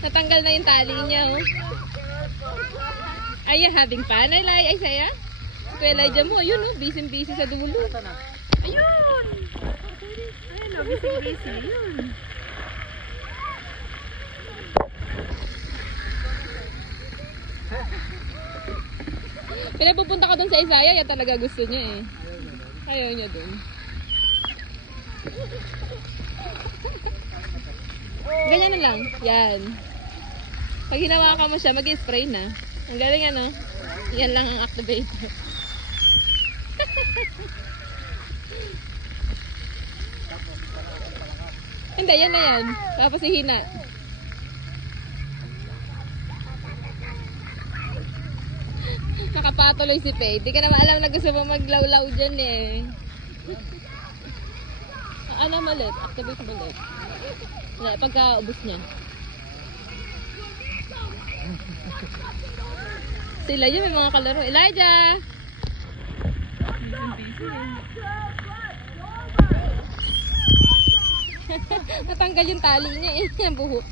Natanggal na yung tali niya, oh. Are you having fun, Eli? Ay, saya? Kuya Elijah mo, ayun, oh. Busy-busy sa dulo. Ayun! Ayun, oh. Busy-busy. Ayun. Pinapupunta ka dun sa Isaiah, yan talaga gusto niya, eh. Ayaw niya dun. Ganyan na lang. Yan. Pag hinawakan mo siya, mag-spray na. Ang galing, ano? Yan lang ang activator. Hindi, yan na yan. Tapos ihina. Nakapatuloy si Faye. Di ka naman alam na gusto mo maglawlaw dyan, eh. Ano malit? Activate malit. Pagka ubos niya. Sila yun, may mga kalaro. Elijah! Natanggal yung tali niya, eh. Yung buhok.